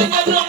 I'm not.